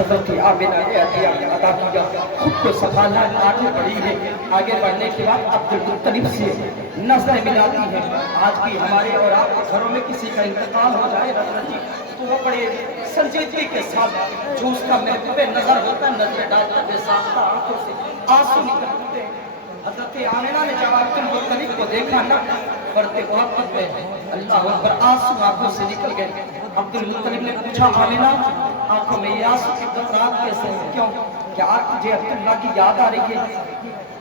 حضرت آمنہ نے عطیہ عطا کیا، خود کو سنبھالا، آگے بڑھی ہے۔ آگے بڑھنے کے بعد عبد المطلب سے نظریں ملاتی ہیں۔ آج بھی ہمارے اور آپ کے گھروں میں کسی کا انتقال ہو جائے حضرت جی، تو وہ بڑے سنجیدگی کے ساتھ جو اس کا محبوب نظر ہوتا ہے، نظر ڈالتا بے ساختہ آنکھوں سے آنسو نکلتے ہیں۔ حضرت آمنہ نے جب عبد المطلب کو دیکھا نا بڑھتے وقت میں اللہ اکبر آنسو آنکھوں سے نکل گئے۔ عبد المطلب نے پوچھا آمنہ آنکھوں میں یہ آنسو کی قطرات کیسے ہیں؟ کیوں؟ کیا آج تجھے عبداللہ کی یاد آ رہی ہے؟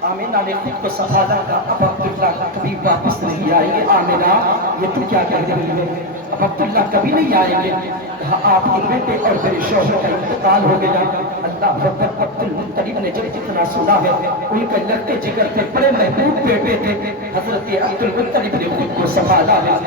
آمنہ نے خود کو سنبھالا، اب عبداللہ کبھی واپس نہیں آئیں گے۔ آمنہ یہ تو کیا کہہ رہی ہے؟ اب عبداللہ کبھی نہیں آئیں گے۔ کہا آپ کے بیٹے اور میرے شوہر کا انتقال ہو گیا۔ اللہ اکبر، عبد المطلب نے جب اتنا سنا ہے، ان کے لگتے جگر تھے، بڑے محبوب بیٹے تھے، حضرت عبد المطلب نے خود کو سنبھالا ہے۔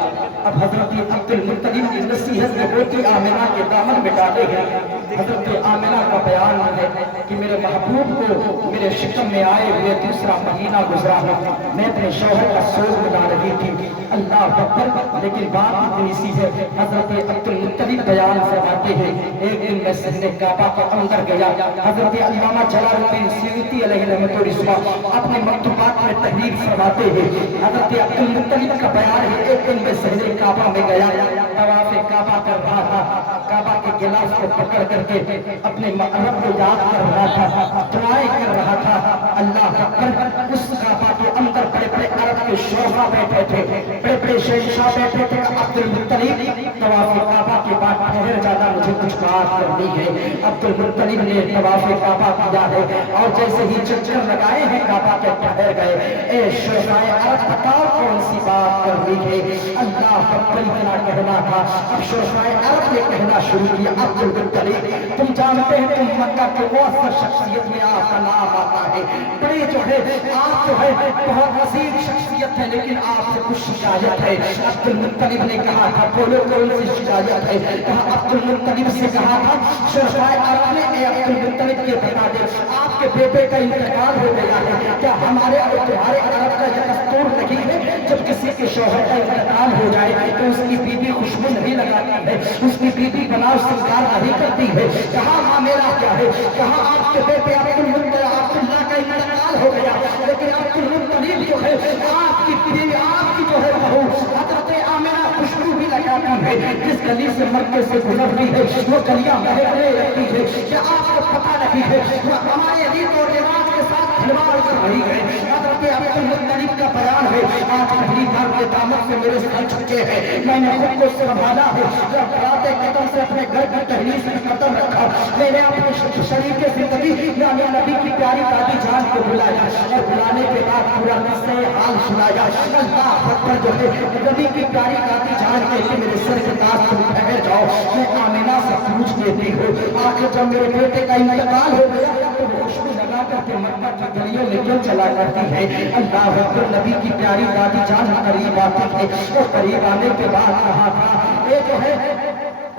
اب حضرت عبد المطلب کی نصیحت میں روٹی آمنہ کے دامن میں ڈالے ہیں۔ حضرت آمنہ کا بیان ہے کہ میرے محبوب کو میرے شکم میں آئے ہوئے دوسرا مہینہ گزرا ہے، میں اپنے شوہر کا سوگ منا رہی تھی۔ اللہ اکبر، لیکن بات اتنی سی ہے، حضرت عبد المطلب بیان فرماتے ہیں ایک دن میں سجدہ کعبہ کے اندر گیا۔ حضرت علامہ جلال الدین سیوطی علیہ رحمۃ اللہ اپنے مکتوبات میں تحریر فرماتے ہیں، حضرت عبد المطلب کا بیان ہے ایک دن میں سجدہ کعبہ میں گیا، طواف کعبہ کر رہا تھا، کعبہ کے غلاف کو پکڑ کر کے اپنے رب کو یاد کر رہا تھا، دعائیں کر رہا تھا۔ اللہ اکبر، اس کعبہ کے اندر بڑے بڑے عرب کے شوہا بیٹھے تھے، بڑے بڑے شہنشاہ بیٹھے تھے۔ عبد المطلب طواف کعبہ کے بعد ٹھہر جانا، مجھے کچھ بات کرنی ہے۔ عبد المطلب نے طواف کعبہ کیا ہے اور جیسے ہی چکر لگائے ہیں کعبہ کے ٹھہر گئے۔ اے شہنشاہ عرب، بتاؤ کون سی بات کرنی ہے؟ اللہ اکبر، اتنا کہنا تھا۔ اب شہنشاہ عرب نے کہنا شروع کیا، عبد المطلب تم جانتے ہیں تم مکہ کے مؤثر شخصیت میں آپ کا نام آتا ہے، بڑے جو ہے آپ جو ہے بہت عظیم شخصیت ہے، لیکن آپ سے کچھ شکایت ہے۔ عبد المطلب نے کہا تھا بولو کون سی شکایت ہے؟ کہا عبد المطلب سے کہا تھا شہنشاہ عرب نے اے عبد المطلب یہ بتا دے آپ کے بیٹے کا انتقال ہو گیا ہے، کیا ہمارے اور تمہارے عرب کا یہ دستور نہیں ہے جب کسی کے شوہر کا انتقال ہو جائے تو اس کی بیوی خوشبو نہیں لگاتی ہے، اس کی بیوی بناؤ سنگار نہیں کرتی ہے؟ کہا ہاں میرا کیا ہے؟ کہا آپ کے بیٹے عبداللہ کا انتقال ہو گیا، لیکن عبد المطلب جو ہے آپ کی بیوی آپ کی جو ہے بہو حضرت آمنہ خوشبو بھی لگاتی ہے، جس گلی سے مکے سے گزرتی ہے وہ گلیاں مہکنے لگتی ہے۔ کیا آپ کو پتہ نہیں ہے وہ ہمارے ریت اور رواج کے ساتھ کھلواڑ کر رہی ہے؟ حضرت عبد المطلب کا بیان ہے آج پہلی بار کے دامن سے میرے سر چکے ہیں، میں نے خود کو سنبھالا ہے، جب رات قدم سے اپنے گھر کی تحریر میں قدم رکھا، میں نے اپنے شریک زندگی یعنی نبی کی پیاری دادی جان کو بلایا اور بلانے کے بعد پورا قصہ حال سنایا۔ اللہ اکبر، جو ہے نبی کی پیاری دادی جان کہتی میرے سر کے پاس تم ٹھہر جاؤ، میں آمنہ سے پوچھ لیتی ہوں آخر جب میرے بیٹے کا انتقال ہو گیا تو وہ خوشبو لگا کر کے مکہ کی گلیوں میں کیوں چلا کرتی ہے؟ اللہ اکبر، نبی کی پیاری دادی جان قریب آتی ہے اور قریب آنے کے بعد کہا تھا یہ جو ہے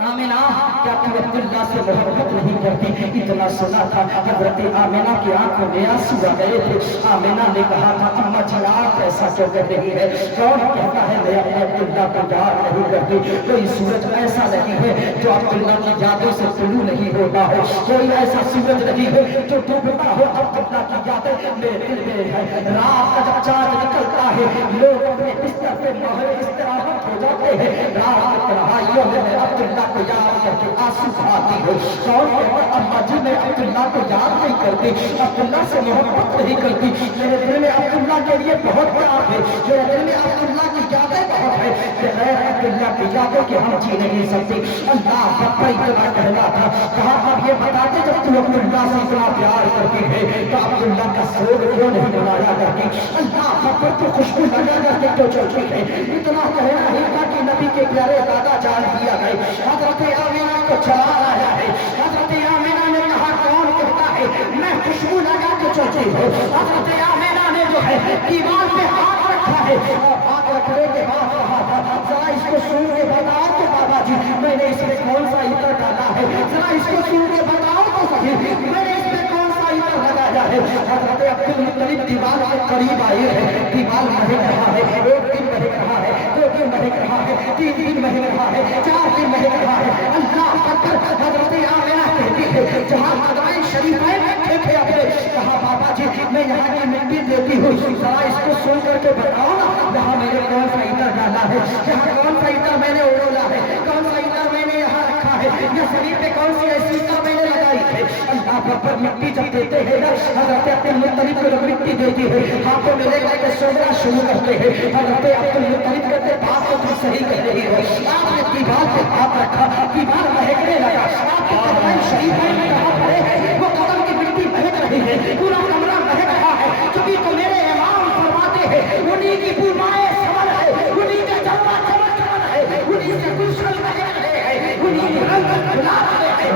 آمنہ کیا تو عبداللہ سے محبت نہیں کرتی؟ اتنا سنا تھا حضرت آمنہ کی آنکھوں میں آنسو آ گئے تھے۔ آمنہ نے کہا تھا اماں جی آپ ایسا کیوں کر رہی ہے؟ کون کہتا ہے میں اپنے عبداللہ کو یاد نہیں کرتی؟ کوئی سورج ایسا نہیں ہے جو عبداللہ کی یادوں سے طلوع نہیں ہوتا ہے، کوئی ایسا سورج نہیں ہے جو ڈوبتا ہو عبداللہ کی یادیں میرے دل میں ہے۔ رات کا جب چاند نکلتا ہے لوگ اپنے بستر پہ ماہر استراحت ہو جاتے ہیں، رات کی تنہائیوں میں عبداللہ کو یاد کر کے آنسو بہاتی ہو۔ کون کہتا اماں جی میں عبداللہ کو یاد نہیں کرتی، عبداللہ سے محبت نہیں کرتی، میرے دل میں عبداللہ کے لیے بہت پیار ہے، میرے دل میں عبداللہ کی یادیں بہت ہے، بغیر عبداللہ کی یادوں کے ہم جی نہیں سکتے۔ اللہ اکبر، اتنا کہنا تھا کہا اب یہ بتا دے جب تو عبداللہ سے اتنا پیار کرتی ہے تو عبداللہ کا سوگ کیوں نہیں منایا کرتی؟ اللہ اکبر، تو خوشبو لگا کر کے کیوں چلتی ہے؟ اتنا کہنا ہی تھا کہ نبی کے پیارے دادا جان دیا گئے حضرت آمنہ کو چلا آیا ہے۔ حضرت آمنہ نے کہا کون کہتا ہے میں خوشبو لگا کے چلتی ہوں؟ حضرت آمنہ نے جو ہے دیوار پہ ہاتھ رکھا ہے اور ہاتھ رکھنے کے بعد کہا تھا ذرا اس کو سن کے بتاؤ تو بابا جی میں نے اس میں کون سا عطر ڈالا ہے، ذرا اس کو سن کے بتاؤ تو صحیح میں نے اس میں کون سا عطر لگایا ہے۔ حضرت عبد المطلب دیوار کے قریب آئے ہیں، دیوار مہک رہا ہے، ایک دن مہک رہا ہے، دو دن مہک رہا ہے، تین دن مہک رہا ہے، 4 دن مہک رہا ہے۔ اللہ اکبر، حضرت آمنہ کہتی आती है जहाँ खदाएं शरीफाएं बैठे थे अपने, कहा बाबा जी मैं यहाँ की मिट्टी देती हूँ, जरा इसको सुन करके बताओ ना यहाँ मेरे कौन सा इतर डाला है, यहाँ कौन सा इतर मैंने ओढ़ोला है, कौन सा इतर मैंने यहाँ रखा है, ये शरीर पे कौन सी ऐसी इतर मैंने लगाई है। अल्लाह पर मिट्टी जब देते हैं ना, हज़रत अब्दुल मुत्तलिब को जब मिट्टी देती है हाथों में लेकर के सोचना शुरू करते हैं। हज़रत अब्दुल मुत्तलिब कहते बात तो तुम सही कह रही हो, आपने दीवार पे हाथ रखा, दीवार महकने लगा, आपके कदम शरीफ में कहाँ पड़े हैं वो कदम की मिट्टी महक रही है, पूरा कमरा महक रहा है, क्योंकि तो मेरे इमाम फरमाते हैं उन्हीं की बुमाए समर है, उन्हीं का जलवा चमक चमन है, उन्हीं से गुलशन महक रहे हैं, उन्हीं की रंगत खुला रहे हैं।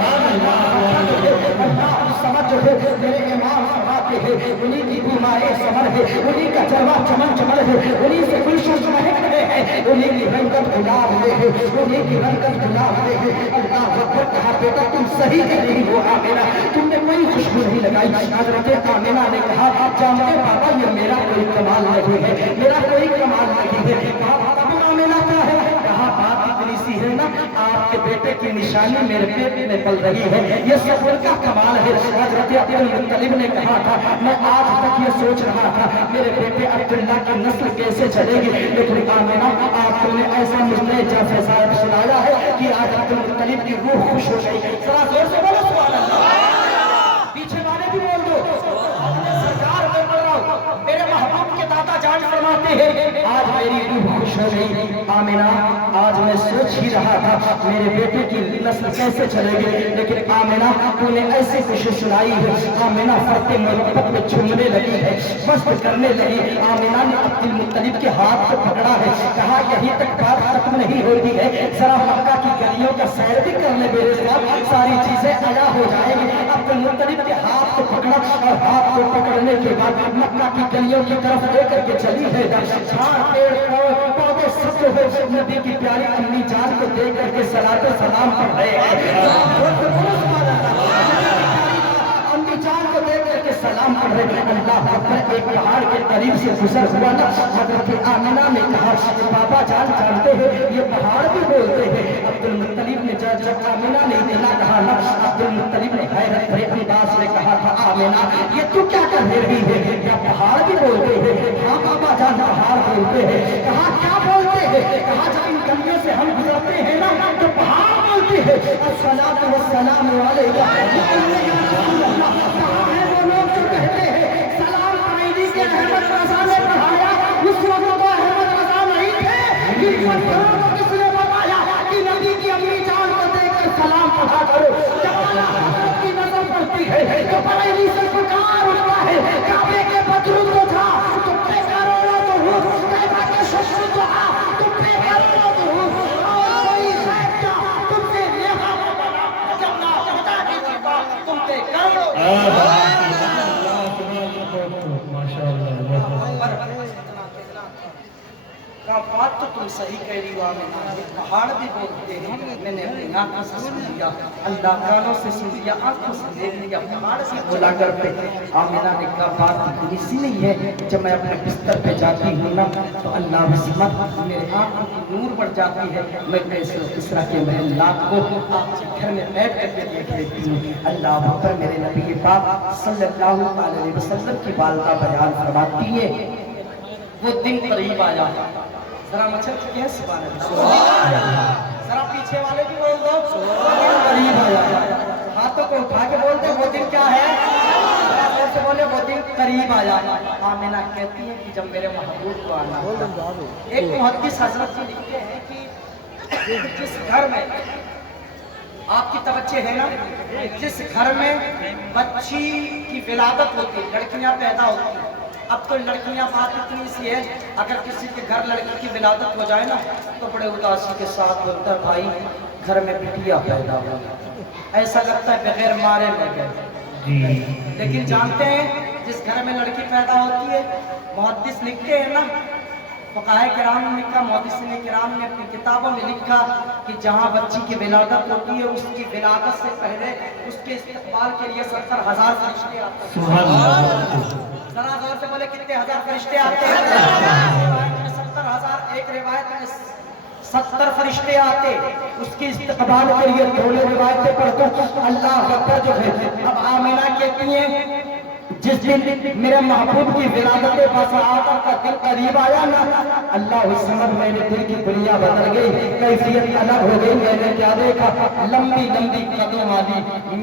समझ जो है मेरे इमाम फरमाते हैं उन्हीं की बुमाए समर है, उन्हीं का जलवा चमन चमन है, उन्हीं से गुलशन महक रहे हैं, उन्हीं की रंगत खुला रहे हैं, उन्हीं की रंगत खुला रहे हैं। अल्लाह अकबर, कहा बेटा तुम सही कह रही हो आमिना, तुमने कोई खुशबू नहीं लगाई। हज़रत आमिना ने कहा जानते बाबा ये मेरा कोई कमाल नहीं है, मेरा कोई कमाल नहीं है। कहा आमिना क्या है, कहा बात इतनी सी है ना, आपके बेटे की निशानी मेरे पेट में पल रही है, ये सब उनका कमाल है। हज़रत अब्दुल मुत्तलिब ने कहा था मैं आज तक ये सोच रहा था मेरे बेटे अब्दुल्ला की नस्ल कैसे चलेगी, लेकिन आमिना आपने ऐसा मुझे फैसला सुनाया है कि आज अब्दुल मुत्तलिब की रूह खुश हो गई। जरा जोर से बोलो सुभान अल्लाह, पीछे वाले भी बोल दो सरकार मैं बोल रहा हूँ, मेरे महबूब के दादा जान फरमाते हैं आज मेरी रूह खुश हो गई। आमिना आज मैं सोच ही रहा था मेरे बेटे की नस्ल कैसे चलेगी, लेकिन आमिना तूने ऐसी खुशी सुनाई है। आमिना फरते मोहब्बत में झूमने लगी है, मस्त करने लगी। आमिना ने अब्दुल मुत्तलिब के हाथ को पकड़ा है, कहा यहीं तक बात खत्म नहीं होती है, जरा मक्का की गलियों का सैर भी कर ले मेरे साथ, सारी चीजें अदा हो जाएंगी। अब्दुल मुत्तलिब के हाथ को पकड़ा और हाथ को पकड़ने के बाद मक्का की गलियों की तरफ लेकर के चली है। झाड़ पेड़ पौधे सब जो है नबी की प्यारी अम्मी जान को देख करके सलातो सलाम पढ़ रहे हैं, अम्मी जान को देख करके सलाम पढ़ रहे हैं। अल्लाह अकबर, एक पहाड़ के करीब से गुजर हुआ ना, हज़रत आमिना ने कहा बाबा जान जानते हैं ये पहाड़ भी बोलते हैं। अब्दुल मुत्तलिब ने जब आमिना ने इतना कहा ना, अब्दुल मुत्तलिब ने हैरत भरे अंदाज में कहा था आमिना ये तू क्या कर रही है, क्या पहाड़ भी बोलते हैं? हाँ बाबा जान पहाड़ बोलते हैं। कहा क्या बोलते हैं? कहा जब इन गलियों से हम गुजरते हैं ना तो पहाड़ बोलते हैं अस्सलातु वस्सलामु अलैका। कहाँ है वो लोग जो कहते हैं सलाम पाइनी के अहमद रज़ा ने पढ़ाया, उस वक्त वो अहमद रज़ा नहीं थे, इन पत्थरों को किसने बताया कि नबी की अम्मी जान को देखकर सलाम पढ़ा करो। जब हज़रत की नजर पड़ती है तो बरेली से पुकार उठता है काबे के बदरू को जा तुम पे करोड़ों दुरूद, तैयबा के शुक्र दुआ तुम पे करोड़ों दुरूद, और कोई ज़ैबता तुमसे नेहा न बना, जब ना खुदा की सिफा तुम पे करोड़ों। बात तो तुम सही कह रही हो आमिना, ये पहाड़ भी बोलते हैं, मैंने अपनी आंखों से सुन लिया, अल्लाह कानों से सुन लिया, आंखों से देख लिया, पहाड़ से बोला करते। आमिना ने कहा बात इतनी सी नहीं है, जब मैं अपने बिस्तर पे जाती हूँ ना तो अल्लाह रहमत मेरे आंखों की नूर बढ़ जाती है, मैं कैसे इस तरह के महल्लात को आपके घर में बैठ करके देख लेती हूँ। अल्लाह पर मेरे नबी पाक सल्लल्लाहु अलैहि वसल्लम की वालिदा बयान फरमाती है वो दिन करीब आया, जरा मच्छर चुके हैं सुभान अल्लाह, जरा पीछे वाले भी बोल दो करीब आया, हाथों को उठा के बोल दे वो दिन क्या है, ऐसे बोले वो दिन करीब आया। आमिना कहती है कि जब मेरे महबूब को आना, एक मुहद्दिस हजरत जी लिखते हैं कि जिस घर में आपकी तवज्जो है ना, जिस घर में बच्ची की विलादत होती है, लड़कियां पैदा होती हैं, अब तो लड़कियां बात इतनी सी है अगर किसी के घर लड़की की विलादत हो जाए ना तो बड़े उदासी के साथ बोलता है भाई घर में बिटिया पैदा हो, ऐसा लगता है बगैर मारे मर गए। लेकिन जानते हैं जिस घर में लड़की पैदा होती है, मुहद्दिस लिखते हैं ना, फक़ाहे किराम ने लिखा, मुहद्दिसीन किराम ने अपनी किताबों में लिखा कि जहाँ बच्ची की विलादत होती है उसकी विलादत से पहले उसके इस्तक़बाल के लिए 70,000 फरिश्ते आते हैं। जरा गौर से बोले कितने हजार फरिश्ते आते हैं? 70,000, एक रिवायत में 70 फरिश्ते आते उसके इस्तकबाल के लिए। थोड़ी रिवायतें पढ़ता अल्लाह अकबर जो है। अब आमिना कहती है जिस दिन मेरे महबूब की विलादत बसात का दिन करीब आया ना, अल्लाह उस समय मेरे दिल की दुनिया बदल गई, कैफियत अलग हो गई। मैंने क्या देखा, लंबी लंबी कदम वाली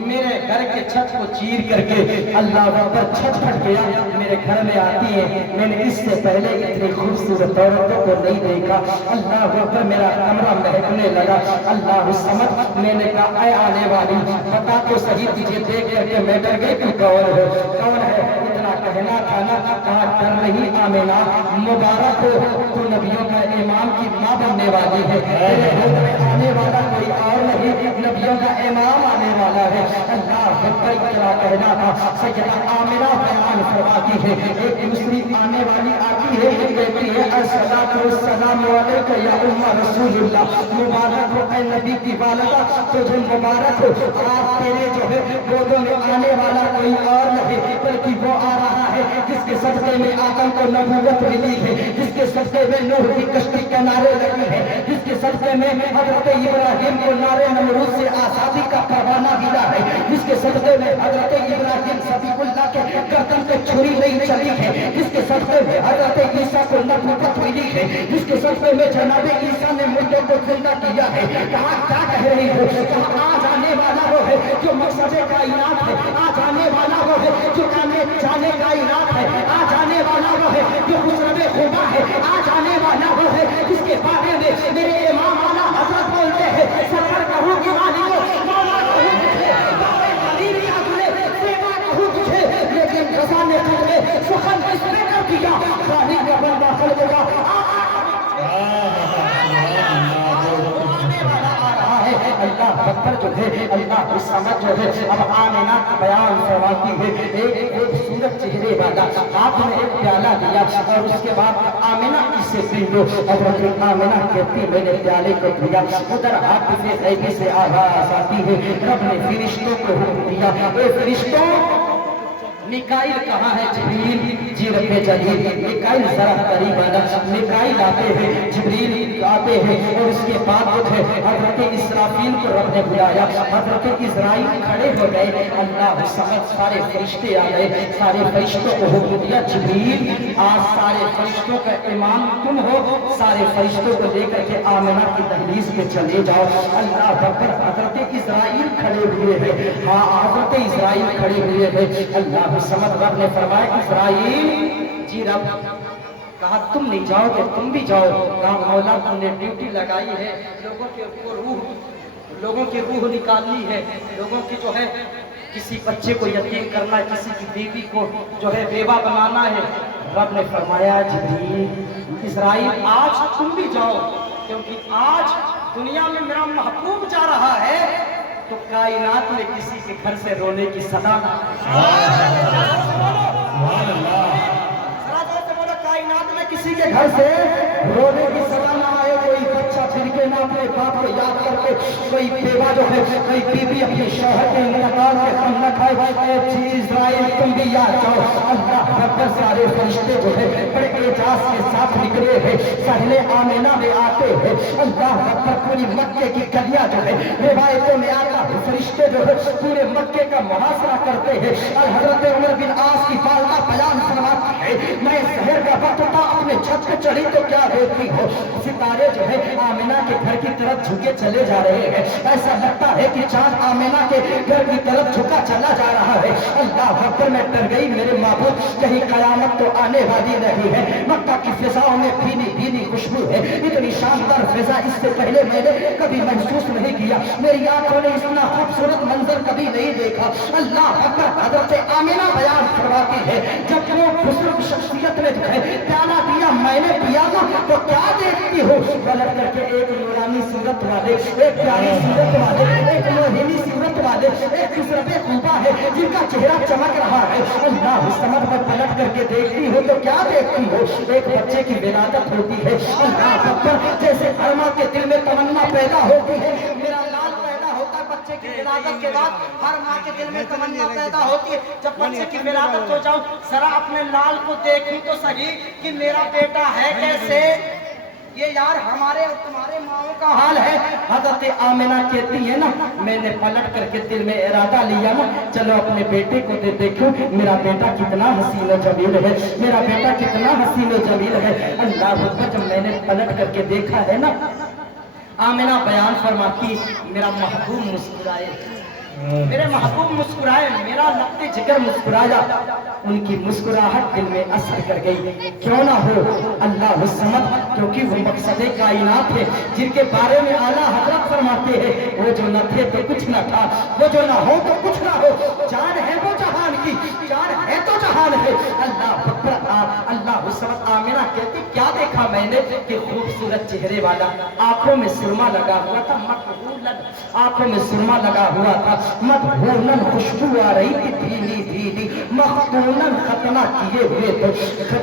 मेरे घर के छत को चीर करके अल्लाह अकबर छत फट गया, मेरे घर में आती है। मैंने इससे पहले इतनी खूबसूरत औरतों को नहीं देखा। अल्लाह अकबर मेरा कमरा महकने लगा। अल्लाह उस समय मैंने कहा, ऐ आने वाली बता तो सही, तुझे देख करके मैं डर गई, तू कौन है, कौन है? इतना कहना था ना, कहा डर रही आमिना, मुबारक हो तू नबियों का इमाम की माँ बनने वाली है। तेरे घर में आने वाला कोई और नहीं, नबियों का इमाम आने वाला है। अल्लाह अकबर इतना कहना था। सैयदा आमिना बयान फरमाती है, एक दूसरी आने वाली आती है, कहती है अस्सलातु वस्सलामु अलैका या उम्मा रसूलुल्लाह, मुबारक हो ऐ नबी की वालिदा, तुझे मुबारक हो, आज तेरे जो है गोदों में आने वाला कोई और नहीं बल्कि वो आ रहा है जिसके सदक़े में आदम को नबूवत मिली है, जिसके सदक़े में नूह की कश्ती के नारे लगी है, जिसके सदक़े में हज़रत इब्राहिम को नारे नमरूद से आज़ादी का परवाना मिला है, जिसके सदक़े में हज़रत इब्राहिम सफीउल्लाह के गर्दन पे छुरी नहीं चली है, जिसके सदक़े में हज़रत ईसा को नबूवत मिली है, जिसके सदक़े में जनाब ईसा ने मुर्दों को जिंदा किया है। कहा क्या कह रही हो? कहा आज आने वाला वो है जो मकसद कायनात है, आज आने वाला वो है जो आने जाने कायनात है, आज आने वाला वो है जो खुशरबे खुदा है, आज आने वाला वो है जिसके बारे में मेरे इमाम आला हज़रत बोलते हैं, सरकार कहूँ कि मालिको मौला कहूँ तुझे, बाबे हबीब की अगले सेवा कहूँ तुझे, लेकिन रज़ा ने तुझे सुखन इसमें कर दिया, खालिक का बंदा खल्क़ का अल्लाह अकबर जो है, अल्लाह उस समय जो है। अब आमिना का बयान फरमाती है, एक खूबसूरत चेहरे वाला हाथ में एक प्याला दिया और उसके बाद आमिना इससे पी लो। हज़रत आमिना कहती मैंने प्याले को दिया, उधर हाथ से गैबी से आवाज आती है, रब ने फरिश्तों को हुक्म दिया, ए फरिश्तों मिकाइल कहाँ है? जिब्रील जी रब्बे जलील, मिकाइल जरा करीब आना। मिकाइल आते हैं, जिब्रील आते हैं और उसके बाद जो है हज़रत इसराफील को रब ने बुलाया, हज़रत इज़राइल खड़े हो गए। अल्लाह समझ सारे फरिश्ते आ गए, सारे फरिश्तों को हुक्म दिया, जिब्रील आज सारे फरिश्तों का इमाम तुम हो, सारे फरिश्तों को लेकर के आमिना की दहलीज पे चले जाओ। अल्लाह अकबर, हज़रत इज़राइल खड़े हुए हैं, हाँ हज़रत इज़राइल खड़े हुए हैं। अल्लाह समझ रब ने फरमाया इज़राइल जी रब, कहा तुम नहीं जाओगे, तुम भी जाओ। कहा मौला तुमने ड्यूटी लगाई है, लोगों की रूह निकालनी है, लोगों की जो है किसी बच्चे को यतीम करना है, किसी की बीवी को जो है बेवा बनाना है। रब ने फरमाया जिब्रील इज़राइल आज तुम भी जाओ, क्योंकि आज दुनिया में मेरा महबूब जा रहा है तो कायनात में किसी के घर से रोने की सदा ना कायनात में किसी के घर से रोने की सदा ना आए। कोई बच्चा फिर के ना अपने बाप को याद करके, कोई बेवा जो है, कोई बीवी अपने शौहर के इंतकाल के हम न खाए। इज़राइल तुम भी याद जाओ। अल्लाह अकबर, सारे फरिश्ते जो है बड़े एजाज के साथ निकले हैं, सहले आमिना में आते हैं। अल्लाह अकबर, पूरी मक्के की गलियां जो है रिवायतों में आता है, फरिश्ते जो है पूरे मक्के का मुहासरा करते हैं। और हज़रत उमर बिन आस की वालिदा बयान फरमाती है, मैं शहर का वक्त था, अपने छत पे चढ़ी तो क्या देखती हो, सितारे जो है आमिना के घर की तरफ झुके चले जा रहे हैं। ऐसा लगता है कि चांद आमिना के घर की तरफ झुका चला जा रहा है। अल्लाह अकबर, मैं डर गई, मेरे माबूद कहीं कयामत तो आने वाली नहीं है। मक्का की फिजाओं में भीनी भीनी खुशबू है, इतनी शानदार फिजा इससे पहले मैंने कभी महसूस नहीं किया, मेरी आंखों ने इतना खूबसूरत मंजर कभी नहीं देखा। अल्लाह अकबर, हज़रत आमिना बयान करवाती है, जब वो खुशरूब शख्सियत ने जो है प्याला दिया, मैंने पिया ना तो क्या देखती हो, पलट करके एक नूरानी सूरत वाले, एक प्यारी सूरत वाले, एक मोहिनी सूरत वाले, एक खुशरबे खूबा है जिनका चेहरा चमक रहा है। अल्लाह समझ में पलट करके देखती हो तो क्या देखती हो, एक बच्चे की विलादत होती है। अल्लाह अकबर, जैसे अरमा के दिल में तमन्ना पैदा होती है, मेरा लाल पैदा होता है बच्चे की विलादत के बाद, हर माँ के दिल में तमन्ना पैदा होती है जब बच्चे की विलादत हो जाऊं, जरा अपने लाल को देखूं तो सही कि मेरा बेटा है कैसे। ये यार हमारे और तुम्हारे माओ का हाल है। हजरत आमिना कहती है ना, मैंने पलट करके दिल में इरादा लिया ना, चलो अपने बेटे को देखूं, मेरा बेटा कितना हसीन व जमील है, मेरा बेटा कितना हसीन व जमील है। अल्लाह अकबर, जब मैंने पलट करके देखा है ना, आमिना बयान फरमाती, मेरा महबूब मुस्कुराए, मेरे महबूब मुस्कुराए, मेरा लफ्ते जिगर मुस्कुराया, उनकी मुस्कुराहट दिल में असर कर गई। क्यों ना हो अल्लाह समद, क्योंकि वो मकसदे कायनात है, जिनके बारे में आला हजरत फरमाते हैं, वो जो न थे तो कुछ न था, वो जो ना हो तो कुछ ना हो, जान है वो जहान की, जान है तो जहान है। अल्लाह समद। आमिना कहती, क्या देखा मैंने कि खूबसूरत चेहरे वाला, आंखों में सुरमा लगा हुआ था, मकबूलन, आंखों में सुरमा लगा हुआ था, मकबूलन खुशबू आ रही थी धीमी धीमी, मकबूलन खतना किए हुए थे,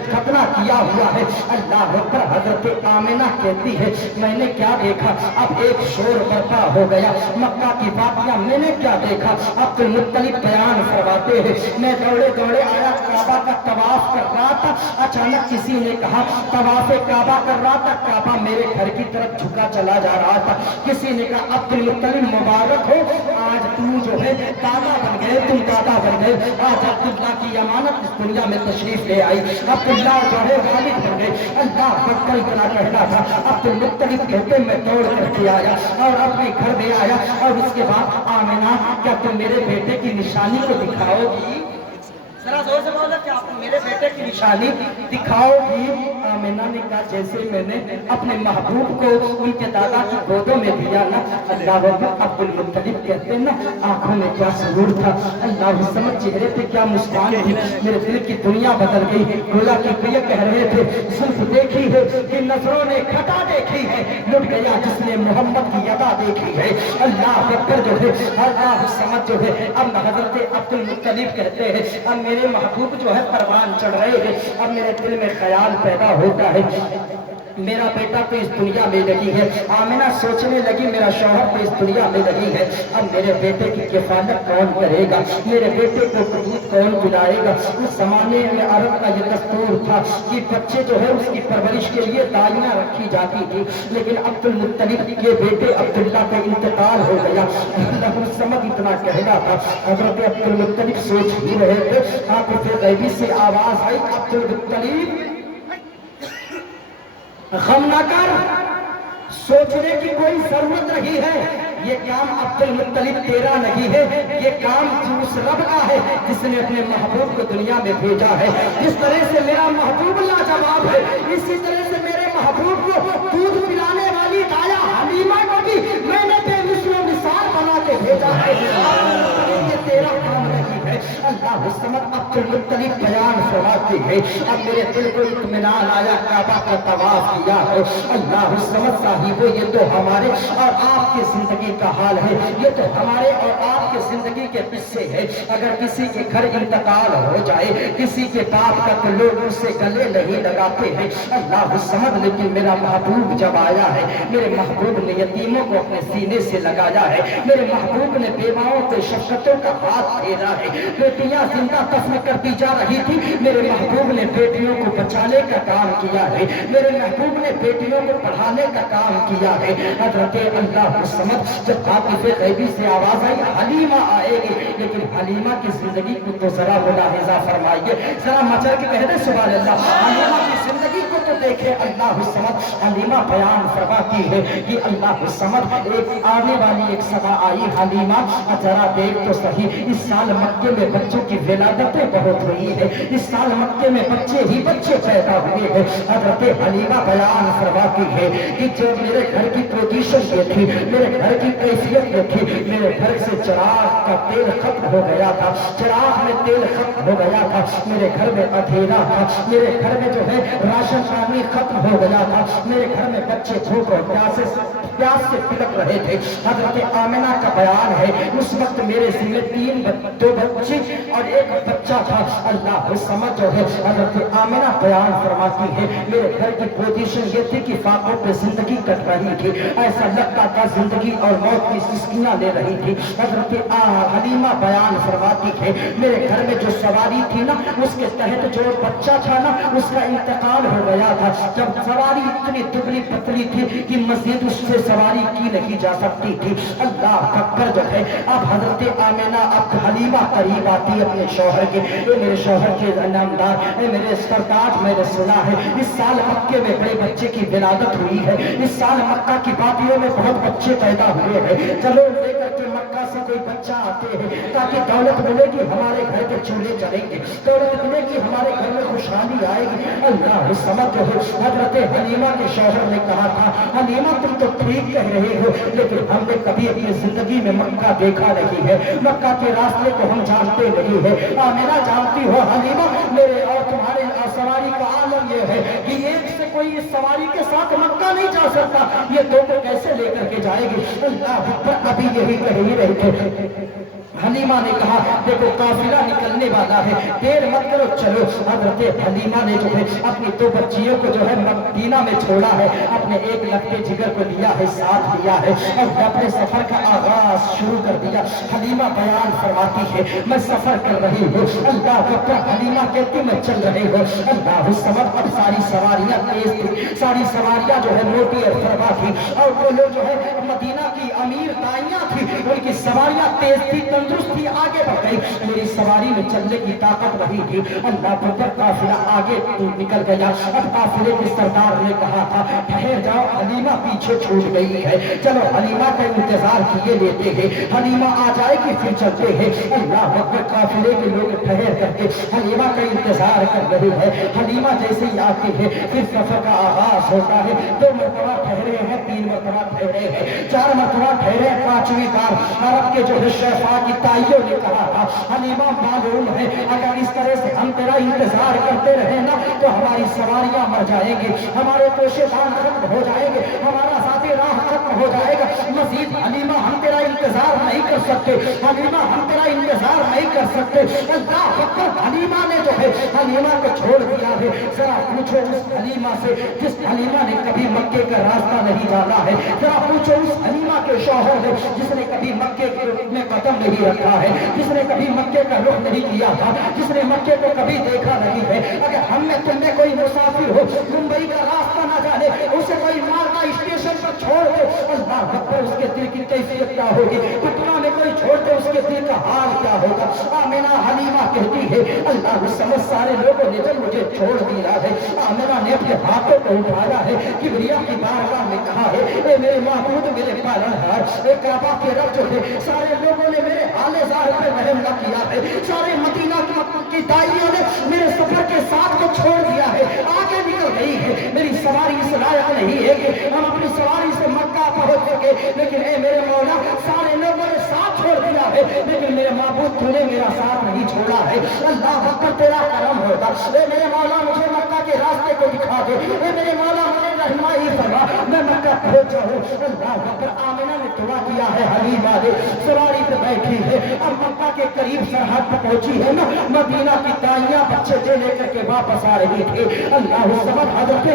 खतना किया हुआ है। अल्लाह अकबर। हजरत आमिना कहती है, मैंने क्या देखा, अब एक शोर बर्पा हो गया, मक्का की वाक़िया मैंने क्या देखा। अब्दुल मुत्तलिब बयान फरमाते हैं, मैं दौड़े दौड़े आया, काबा का तवाफ कर रहा था, अचानक किसी ने कहा तवाफे काबा कर रहा था, काबा मेरे घर की तरफ झुका चला जा रहा था। किसी ने कहा अब्दुल मुत्तलिब मुबारक हो, आज तुम जो है दादा बन गए, तुम दादा बन गए, आज अब्दुल्ला की अमानत इस दुनिया में तशरीफ ले आई, अब्दुल्ला जो है वालिद बन गए। अल्लाह अकबर इतना कहना था। अब्दुल मुत्तलिब कहते, मैं दौड़ करके आया और अपने घर में आया, और उसके बाद आमिना, क्या तुम मेरे बेटे की निशानी को दिखाओगी? जरा जोर से बोलो, क्या आप मेरे बेटे की निशानी दिखाओगी? आमिना ने कहा, जैसे मैंने अपने महबूब को उनके दादा की गोदों में दिया ना। अल्लाह अकबर। अब्दुल मुत्तलिब कहते हैं ना, आंखों में क्या सुरूर था, अल्लाह समझ, चेहरे पे क्या मुस्कान थी, मेरे दिल की दुनिया बदल गई। गोला की प्रिय कह रहे थे, जुल्फ देखी है कि नजरों ने खता देखी है, लुट गया जिसने मोहम्मद की अदा देखी है। अल्लाह अकबर जो है, अल्लाह समझ जो है। अब हजरत अब्दुल मुत्तलिब कहते हैं, अब मेरे महबूब जो है परवान चढ़ रहे हैं, अब मेरे दिल में ख्याल पैदा होता है, मेरा बेटा तो इस दुनिया में नहीं है। आमिना सोचने लगी, मेरा शौहर तो इस दुनिया में नहीं है, अब मेरे बेटे की किफालत कौन करेगा, मेरे बेटे को दूध कौन पिलाएगा। उस जमाने में अरब का ये दस्तूर था कि बच्चे जो है उसकी परवरिश के लिए दाइयां रखी जाती थी, लेकिन अब्दुल मुत्तलिब के बेटे अब्दुल्ला का इंतकाल हो गया। समझ इतना कहना था। हजरत अब्दुल मुत्तलिब सोच ही रहे थे, आंखों गैबी से आवाज आई, अब्दुल मुत्तलिब गम न कर, सोचने की कोई जरूरत नहीं है, ये काम अब्दुल मुत्तलिब तेरा नहीं है, ये काम उस रब का है जिसने अपने महबूब को दुनिया में भेजा है। जिस तरह से मेरा महबूब लाजवाब है, इसी तरह से मेरे महबूब को दूध पिलाने वाली दाया हलीमा को भी मैंने बेमिसाल मिसाल बना के भेजा है, ये तेरा काम नहीं है। अल्लाह समझ। अब्दुल मुत्तलिब बयान फरमाते हैं, अब मेरे दिल को इत्मीनान आया, काबा का तवाफ किया है। अल्लाह समझ साहिबो, ये तो हमारे और आपकी जिंदगी का हाल है, ये तो हमारे और आपके जिंदगी के किस्से है। अगर किसी के घर इंतकाल हो जाए, किसी के बाप का, तो लोग उससे गले नहीं लगाते हैं। अल्लाह समझ। लेकिन मेरा महबूब जब आया है, मेरे महबूब ने यतीमों को अपने सीने से लगाया है, मेरे महबूब ने बेवाओं पे शफकतों का हाथ फेरा है। बेटियां जिंदा दफन करती जा रही थी, मेरे महबूब ने बेटियों को बचाने का काम किया है, मेरे महबूब ने बेटियों को पढ़ाने का काम किया है। हजरत अल्लाह समझ। जब वाक़िफ़े गैबी से आवाज आई, हलीमा आएगी, लेकिन हलीमा की जिंदगी को तो जरा मुलाहिजा फरमाइए, जरा मचल के कह दे सुभान अल्लाह। हलीमा की जिंदगी को तो देखे। अल्लाह समझ। हलीमा बयान फरमाती है कि अल्लाह समझ, एक आने वाली एक सभा आई, हलीमा जरा देख तो सही, इस साल मक्के में बच्चों की विलादतें बहुत हुई है, इस साल मक्के में बच्चे ही बच्चे पैदा हुए हैं। हजरत हलीमा बयान फरमाती है कि जो मेरे घर की पोजीशन ये थी, मेरे घर की कैफियत ये थी, मेरे घर से चिराग का तेल खत्म हो गया था, चिराग में तेल खत्म हो गया था, मेरे घर में अंधेरा था, मेरे घर में जो है राशन पानी खत्म हो गया था, मेरे घर में बच्चे भूख और प्यास से पिलक रहे थे। हजरत आमिना का बयान है, उस वक्त मेरे जिम्मे दो बच्चे اور ایک بچہ تھا۔ اللہ سمجھ جو ہے حضرت آمنہ بیان فرماتی ہے میرے گھر کی پوزیشن یہ تھی کہ فاقوں پہ زندگی کٹ رہی تھی، ایسا لگتا تھا زندگی اور موت کی سسکیاں لے رہی تھی۔ حضرت حلیمہ بیان فرماتی ہے میرے گھر میں جو سواری تھی نا اس کے تحت جو بچہ تھا نا اس کا انتقال ہو گیا تھا۔ جب سواری اتنی دبلی پتلی تھی کہ مزید اس سے سواری کی نہیں جا سکتی تھی۔ اللہ اکبر جو ہے اب حضرت آمنہ اب حلیمہ قریب آتی اپنے شوہر کے، اے میرے شوہر کے نامدار، اے میرے سردار، میں نے سنا ہے اس سال مکے میں بڑے بچے کی ولادت ہوئی ہے، اس سال مکہ کی وادیوں میں بہت بچے پیدا ہوئے ہیں، چلو لے کر کے مکہ سے کوئی بچہ آتے ہیں تاکہ دولت ملے گی، ہمارے گھر کے چولہے چلیں گے، دولت ملے گی، ہمارے گھر میں خوشحالی آئے گی۔ اللہ سمجھ جو ہے حضرت حلیمہ کے شوہر نے کہا تھا حلیمہ تم تو ٹھیک کہہ رہے ہو لیکن ہم نے کبھی اپنی زندگی میں مکہ دیکھا نہیں ہے، مکہ کے راستے کو ہم جانتے نہیں ہیں۔ آمنہ جانتی ہو حلیمہ میرے اور تمہارے سواری کا عالم یہ ہے کہ ایک سے کوئی اس سواری کے ساتھ مکہ نہیں جا سکتا، یہ دو کو کیسے لے کر کے جائے گی؟ اللہ اکبر ابھی یہی کہہ ہی رہے تھے، حلیمہ نے کہا دیکھو قافلہ نکلنے والا ہے، دیر مت کرو چلو۔ حضرت حلیمہ نے جو ہے اپنی دو بچیوں کو جو ہے مدینہ میں چھوڑا ہے، اپنے ایک لگتے جگر کو لیا ہے، ساتھ لیا ہے اور اپنے سفر کا آغاز شروع کر دیا۔ حلیمہ بیان فرماتی ہے میں سفر کر رہی ہوں، اللہ اکبر، حلیمہ کہتی میں چل رہی ہوں، اللہ سمجھ اب ساری سواریاں تیز تھی، ساری سواریاں جو ہے موٹی اور فرما تھی اور وہ لوگ جو ہے مدینہ کی امیر دائیاں تھی، ان کی سواریاں تیز تھی، تندرست تھی، آگے بڑھ گئی، میری سواری میں چلنے کی طاقت نہیں تھی۔ اللہ پر قافلہ آگے نکل گیا، اب قافلے کے سردار نے کہا تھا ٹھہر جاؤ، حلیمہ پیچھے چھوٹ گئی ہے، چلو حلیمہ کا انتظار کیے لیتے ہیں، حلیمہ آ جائے گی پھر چلتے ہیں۔ اللہ اکبر، قافلے کے لوگ ٹھہر کر کے حلیمہ کا انتظار کر رہے ہیں۔ حلیمہ جیسے ہی آتی ہے پھر سفر کا آغاز ہوتا ہے، 2 مرتبہ ٹھہرے ہیں، 3 مرتبہ ٹھہرے ہیں، 4 مرتبہ ٹھہرے ہیں، 5ویں بار عرب کے جو ہے شیخا کی تائیوں نے کہا تھا حلیمہ معلوم ہے اگر اس طرح سے ہم تیرا انتظار کرتے رہے نا تو ہماری سواریاں مر جائیں گے، ہمارے کوشے دان ختم ہو جائیں گے، ہمارا ذاتی راہ ختم ہو جائے گا، مزید حلیمہ ہم تیرا انتظار نہیں کر سکتے، حلیمہ ہم تیرا انتظار نہیں کر سکتے۔ اللہ اکبر، حلیمہ نے جو ہے حلیمہ کو چھوڑ دیا ہے۔ ذرا پوچھو اس حلیمہ سے جس حلیمہ نے کبھی مکے کا راستہ نہیں جانا ہے، ذرا پوچھو اس حلیمہ کے شوہر ہے جس نے کبھی مکے میں قدم نہیں رکھا ہے، جس نے کبھی مکے کا رخ نہیں کیا تھا، جس نے مکے کو کبھی دیکھا نہیں ہے، اگر ہم میں تم میں کوئی مسافر ہو ممبئی کا راستہ نہ جانے، اسے کوئی مالدہ اسٹیشن پر چھوڑ دے، اللہ اکبر، اس کے دل کی کیفیت کیا ہوگی؟ پٹنہ میں کوئی چھوڑ دے اس کے دل کا حال کیا ہوگا؟ آمنہ حلیمہ کہتی ہے اللہ سمجھ سارے لوگوں نے جب مجھے چھوڑ دیا ہے، آمنہ نے اپنے ہاتھوں کو اٹھایا ہے، کبریا کی بارگاہ میں کہا ہے اے میرے معبود، میرے پالنہار، اے کعبہ کے رب جو ہے، سارے لوگوں نے میرے حال ظاہر پہ رحم نہ کیا ہے، سارے مدینہ کی دائیوں نے میرے سفر کے ساتھ کو چھوڑ دیا ہے، آگے نکل گئی ہے، میری سواری اس لائق نہیں ہے کہ ہم اپنی سواری سے مکہ پہنچ سکے، لیکن اے میرے مولا سارے لوگوں نے ساتھ چھوڑ دیا ہے، لیکن میرے معبود تو نے میرا ساتھ نہیں چھوڑا ہے، اللہ اکبر، تیرا کرم ہوگا، اے میرے مولا مجھے مکہ کے راستے کو دکھا دے، اے میرے مولا مجھے رہنمائی فرما، میں مکہ پہنچ جاؤں۔ اللہ اکبر، آمنہ نے دعا کیا ہے، حلیمہ نے سواری پہ بیٹھی ہے، اب مکہ کے قریب سرحد پہ پہنچی ہے نا، مدینہ کی دائیاں بچے سے لے کر کے واپس آ رہی تھی، اللہ سمجھ حضرت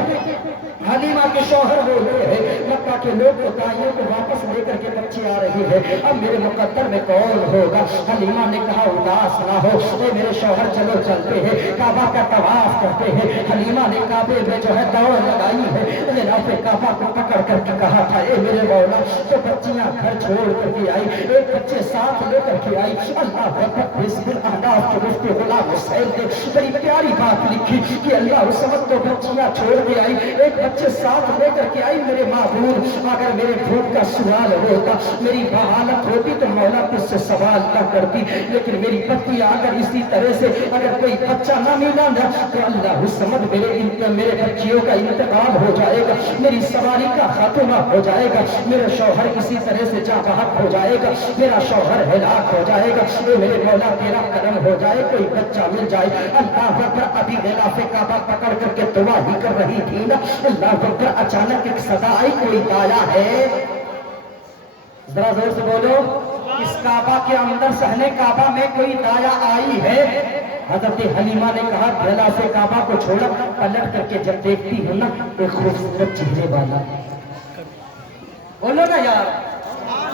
حلیمہ کے شوہر بولتے ہیں مکہ کے لوگ تو دائیوں کو واپس لے کر کے بچے آ رہی ہے، اب میرے مقدر میں کون ہوگا؟ حلیمہ نے کہا اداس نہ ہو، اے میرے شوہر چلو چلتے ہیں، کعبہ کا طواف کرتے ہیں۔ حلیمہ نے کعبے میں جو ہے دوڑ لگائی ہے، جناب کعبہ کو پکڑ کر کے کہا تھا اے میرے مولا، تو بچیاں گھر چھوڑ کر کے آئی، ایک بچے ساتھ لے کر کے آئی، اللہ اکبر، حزب الاحناف کے مفتی غلام حسین نے بڑی پیاری بات لکھی کہ اللہ اس وقت تو بچیاں چھوڑ کے آئی، ایک بچے ساتھ لے کر کے آئی، میرے معبود اگر میرے بھوک کا سوال ہوتا، میری بحالت ہوتی تو مولا تجھ سے سوال نہ کرتی، لیکن میری پتی اگر اسی طرح سے اگر کوئی بچہ نہ ملا نہ تو اللہ سمجھ میرے بچیوں کا انتقال ہو جائے گا، میری سواری کا خاتمہ ہو جائے گا، میرا شوہر کسی طرح سے جاں بحق ہو جائے گا، میرا شوہر ہلاک ہو جائے گا، اے میرے مولا تیرا کرم ہو جائے، کوئی بچہ مل جائے۔ اللہ اکبر، ابھی غلاف کعبہ پکڑ کر کے دعا ہی کر رہی تھی نا، اللہ اکبر، اچانک ایک صدا آئی، کوئی دایا ہے؟ ذرا زور سے بولو، इस काबा के अंदर सहने काबा में कोई दाया आई है। हजरत हलीमा ने कहा गला से काबा को छोड़ा, पलट करके जब देखती हूँ ना एक खूबसूरत चेहरे वाला। बोलो ना यार,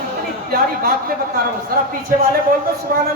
इतनी प्यारी बात मैं बता रहा हूँ, जरा पीछे वाले बोल दो सुभान अल्लाह।